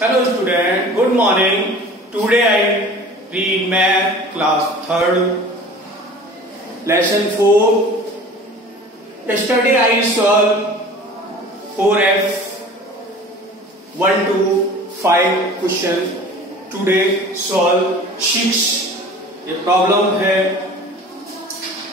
Hello student, good morning. Today I read math class 3rd, lesson 4. Yesterday I solved 4F 1 to 5 question. Today solve 6. ये problem है.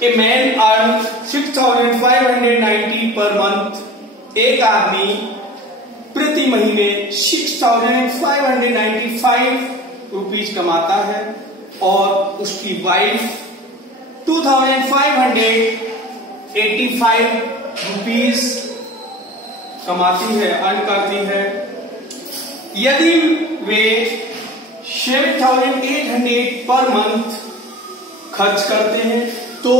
A man earns 6,590 per month. एक आदमी प्रति महीने 6,595 rupees कमाता है और उसकी वाइफ 2,585 रुपीज कमाती है, अर्न करती है. यदि वे 7,800 पर मंथ खर्च करते हैं तो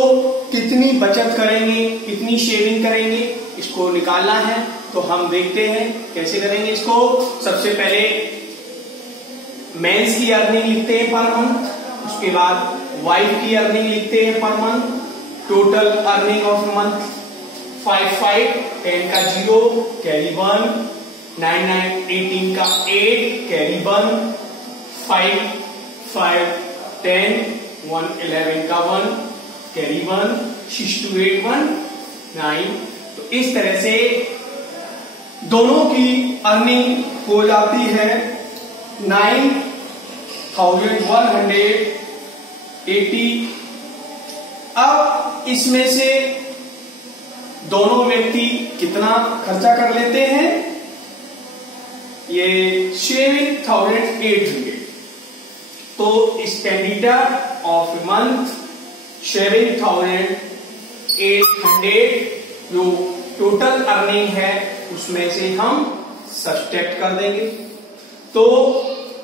कितनी बचत करेंगे, कितनी शेयरिंग करेंगे, इसको निकालना है. तो हम देखते हैं कैसे करेंगे इसको. सबसे पहले मेंस की अर्निंग लिखते हैं पर मंथ, उसके बाद वाइफ की अर्निंग लिखते हैं per month. Total earning of month 5, 10 का 0 कैरी 1, 9, 18 का 8 कैरी 1, 5, 10, 1, 11 का 1 कैरी 1, 6 to 8 1 9. तो इस तरह से दोनों की अर्निंग हो जाती है 9,180. अब इसमें से दोनों व्यक्ति कितना खर्चा कर लेते हैं, ये 7,800. तो एक्सपेंडिचर ऑफ मंथ 7,800 जो टोटल अर्निंग है उसमें से हम सब्सट्रैक्ट कर देंगे. तो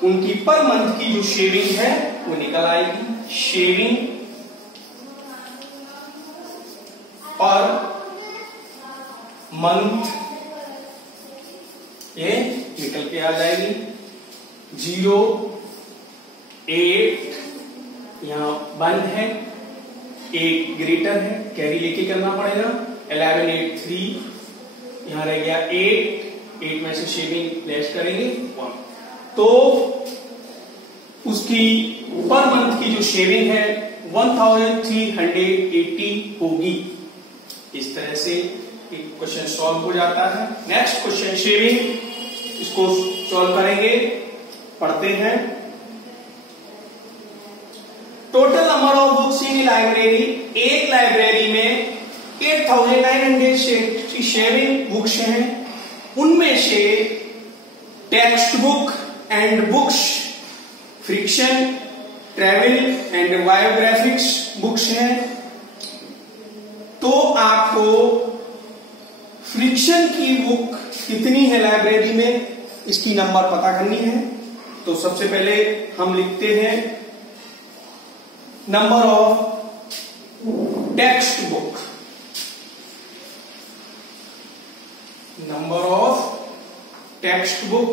उनकी पर मंथ की जो शेयरिंग है वो निकल आएगी. शेयरिंग पर मंथ ये निकल के आ जाएगी. 0, 8 यहां 1 है, 8 ग्रेटर है, कैरी लेके करना पड़ेगा. 11, 8, 3 यहां रह गया 8 में से शेयरिंग लेस करेंगे 1. तो उसकी पर मंथ की जो शेयरिंग है 1,380 होगी. इस तरह से एक क्वेश्चन सॉल्व हो जाता है. नेक्स्ट क्वेश्चन शेयरिंग, इसको सॉल्व करेंगे, पढ़ते हैं. Total number of books in library, एक लाइब्रेरी में 8,960 शेयरिंग बुक्स हैं. उनमें से text book and books, fiction, travel and biographics books हैं. तो आपको फ्रिक्शन की बुक कितनी है लाइब्रेरी में, इसकी नंबर पता करनी है. तो सबसे पहले हम लिखते हैं number of text book. Number of text book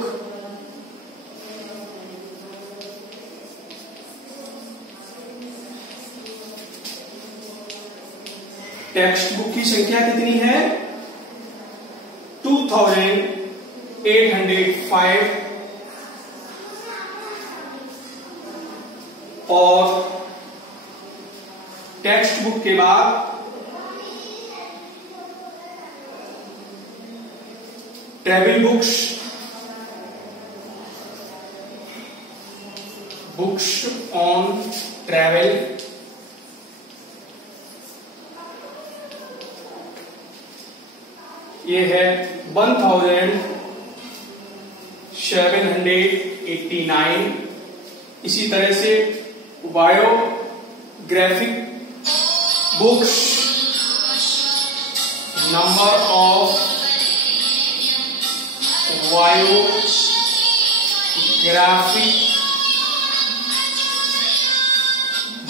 text book की संख्या कितनी है 2,805. और टेक्स्ट बुक के बाद travel books, books on travel, ये है 1,789. इसी तरह से biographic books, number of biographic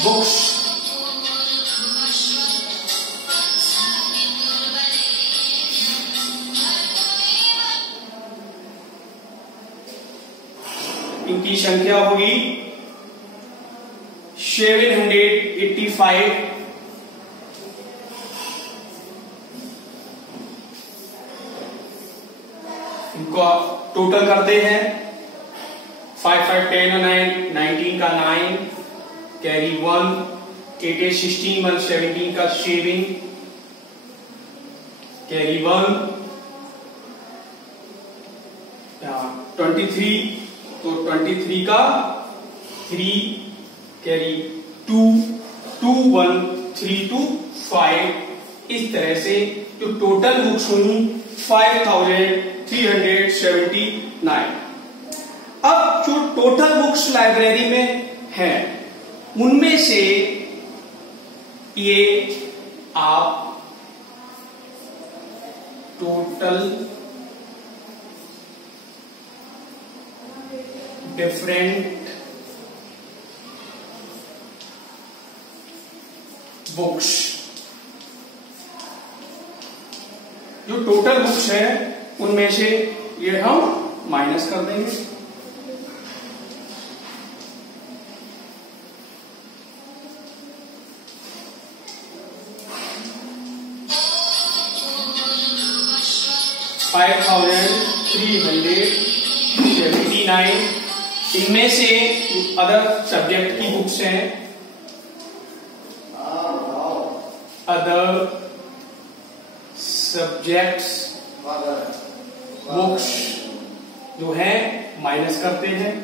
books इनकी संख्या होगी 785. इनको टोटल करते हैं 5 5 10 और 9 19 का 9 कैरी 1 8 8 16 1 17 का 7 कैरी 1 23 तो 23 का 3 कैरी 2 2 1 3 2 5। इस तरह से जो टोटल बुक्स हुई 5379। अब जो टोटल बुक्स लाइब्रेरी में है उनमें से ये आप टोटल डिफरेंट बुक्स, जो टोटल बुक्स है उनमें से ये हम माइनस कर देंगे। $5,379। इनमें से अदर सब्जेक्ट की बुक्स हैं, अदर सब्जेक्ट्स बुक्स जो है माइनस करते हैं।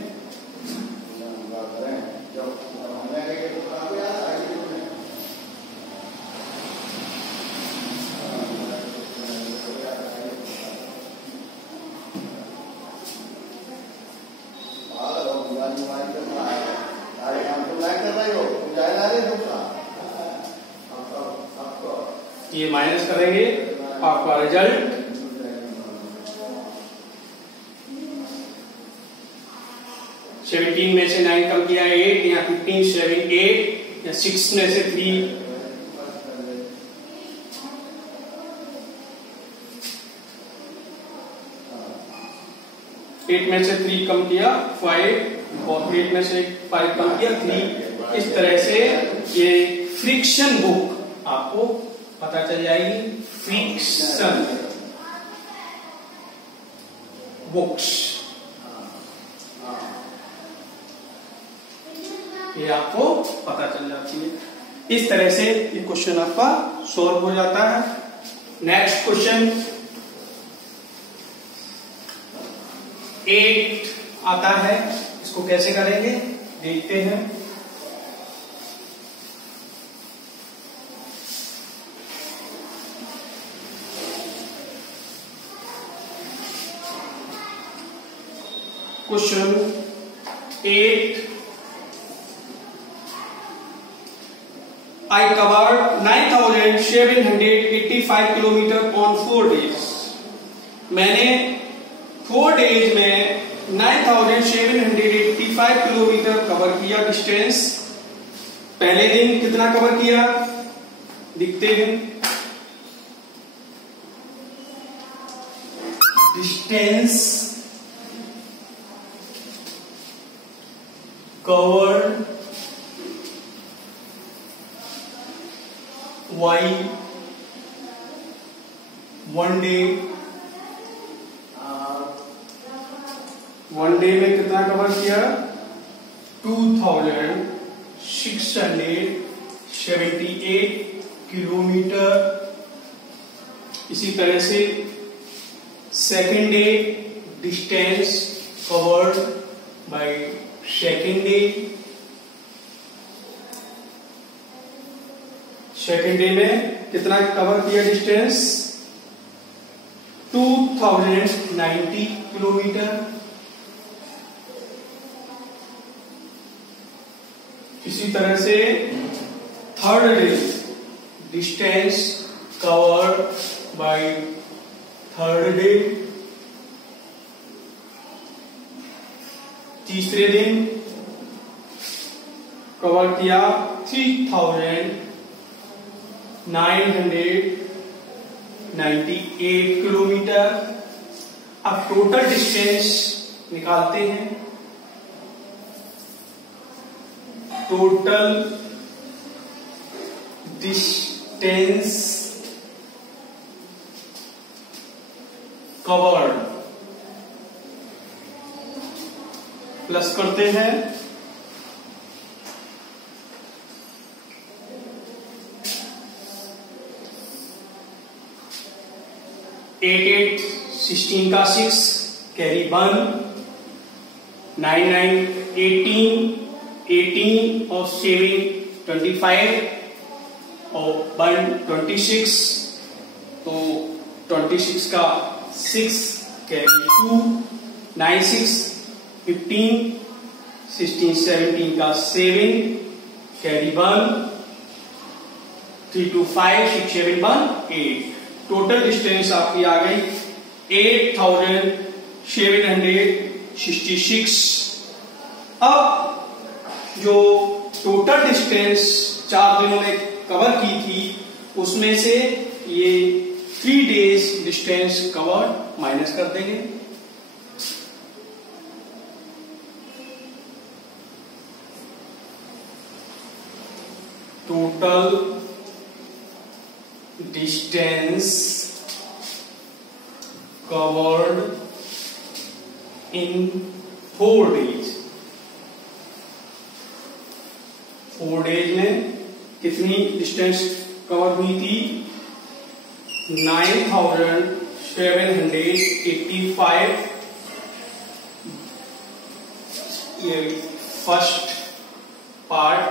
ये माइनस करेंगे, आपका रिजल्ट 17 में से 9 कम किया 8 या 15 7 8 या 6 में से 3 8 में से 3 कम किया 5 और 8 में से 5 कम किया 3। इस तरह से ये फ्रिक्शन बुक आपको पता चल जाएगी। फ्रिक्शन बुक्स ये आपको पता चल जाती है। इस तरह से ये क्वेश्चन आपका सॉल्व हो जाता है। नेक्स्ट क्वेश्चन 8 आता है, इसको कैसे करेंगे देखते हैं। Question 8. I covered 9,785 kilometre on 4 days. मैंने 4 days में 9,785 किलोमीटर कवर किया डिस्टेंस। पहले दिन कितना कवर किया दिखते हैं। Distance covered y 1 day। 1 day में कितना कवर किया 2,678 किलोमीटर। इसी तरह से second day distance covered by second day. Second day में कितना कवर किया डिस्टेंस 2090 किलोमीटर। इसी तरह से third day distance covered by third day. तीसरे दिन कवर किया 3,998 किलोमीटर। अब टोटल डिस्टेंस निकालते हैं। टोटल डिस्टेंस कवर्ड प्लस करते हैं। 8 8 16 का 6 कैरी 1, 9 9 18 18 और 7 25 और 1 26, तो 26 का 6 कैरी 2, 9 6 15 16 17 का 7 कैरी 1, 3 2 5 6 7 1 8। टोटल डिस्टेंस आपकी आ गई 8766। अब जो टोटल डिस्टेंस 4 दिनों में कवर की थी उसमें से ये 3 डेज डिस्टेंस कवर माइनस कर देंगे। Total distance covered in 4 days। 4 days में कितनी डिस्टेंस कवर हुई थी? 9785। ये फर्स्ट पार्ट,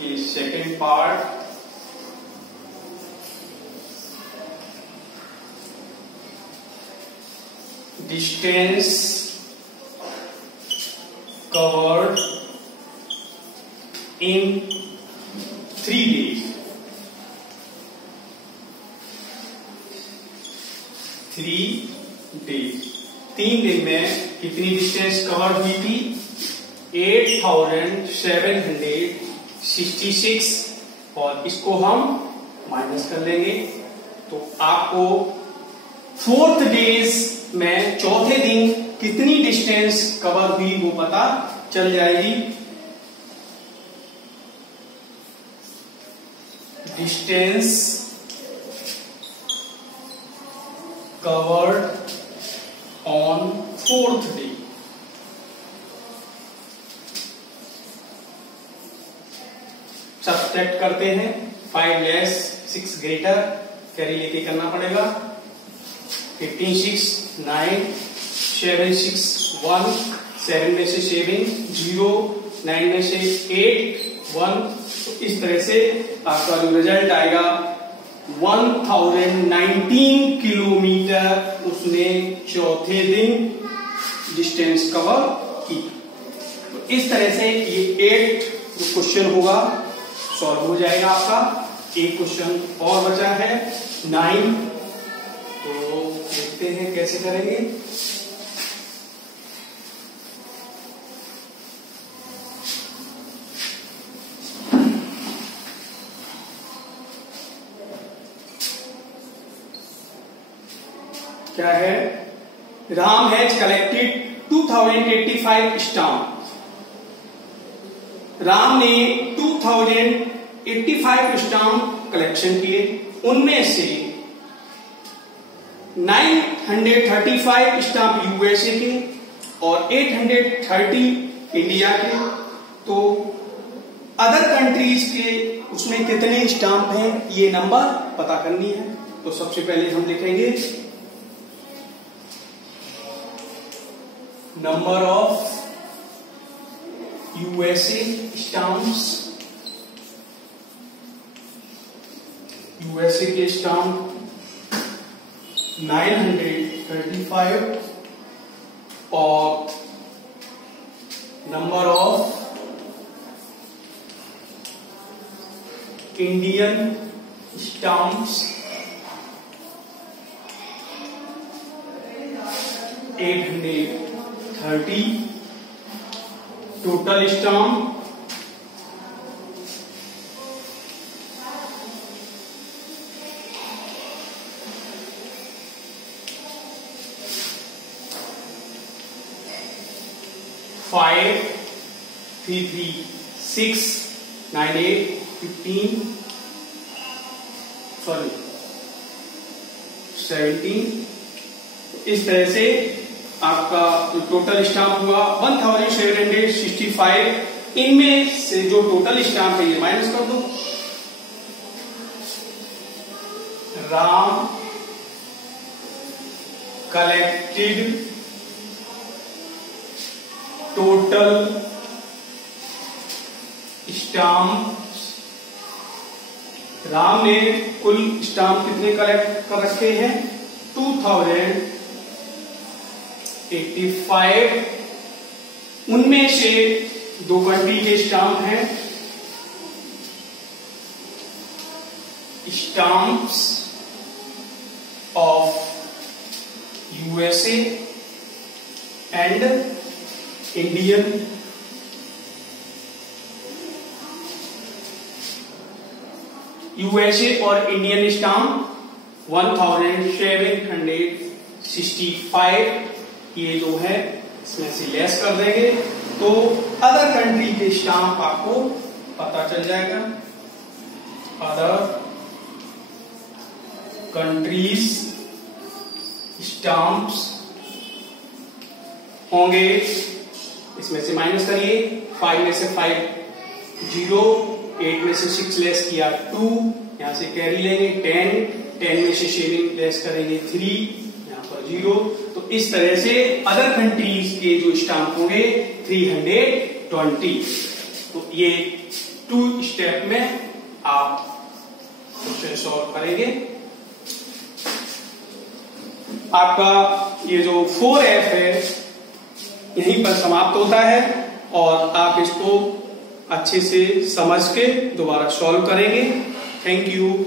ये second part. Distance covered in 3 days। 3 days 3 दिन में कितनी डिस्टेंस कवर हुई थी? 8766 और इसको हम माइनस कर लेंगे तो आपको 4th डेज में चौथे दिन कितनी डिस्टेंस कवर हुई वो पता चल जाएगी। Distance covered on 4th day. Subtract करते हैं। 5 लेस 6 ग्रेटर, कैरी लेके करना पड़ेगा। 15 6 9 7 6 1 7 में से 7 0 9 में से 8 1। तो इस तरह से आपका जो रिजल्ट आएगा 1019 किलोमीटर उसने चौथे दिन डिस्टेंस कवर की। तो इस तरह से ये 8 जो क्वेश्चन होगा सॉल्व हो जाएगा आपका। एक क्वेश्चन और बचा है 9, तो देखते हैं कैसे करेंगे। क्या है? Ram has collected 2085 stamp. Ram ने 2085 स्टाम्प कलेक्शन किए, उनमें से 935 स्टाम्प यूएसए के और 830 इंडिया के। तो अदर कंट्रीज के उसमें कितने स्टाम्प हैं ये नंबर पता करनी है। तो सबसे पहले हम लिखेंगे number of USA stamps. USA के स्टाम्प 935 और number of Indian stamps 830। Total stamp 5 3 3 6 9 8 15 17। इस तरह से आपका जो टोटल स्टाम्प हुआ 1765, इनमें से जो टोटल स्टाम्प है ये माइनस कर दो। Ram collected total stamp, Ram ने कुल स्टाम्प कितने कलेक्ट कर रखे हैं 2085, उनमें से 2 कंट्री के स्टाम्प हैं, stamps of USA and Indian. USA और इंडियन स्टाम्प 1765, ये जो है इसमें से लेस कर देंगे तो अदर कंट्री के स्टाम्प आपको पता चल जाएगा। अदर कंट्रीज स्टाम्प्स होंगे, इसमें से माइनस करिए, 5 में से 5 0, 8 में से 6 लेस किया 2, यहां से कैरी लेंगे 10 में से 7 लेस करेंगे 3, यहां पर 0। तो इस तरह से अदर कंट्रीज के जो स्टाम्प होंगे 320। तो ये 2 स्टेप में आप क्वेश्चन सॉल्व करेंगे। आपका ये जो 4F है यहीं पर समाप्त होता है और आप इसको अच्छे से समझ के दोबारा सॉल्व करेंगे। Thank you.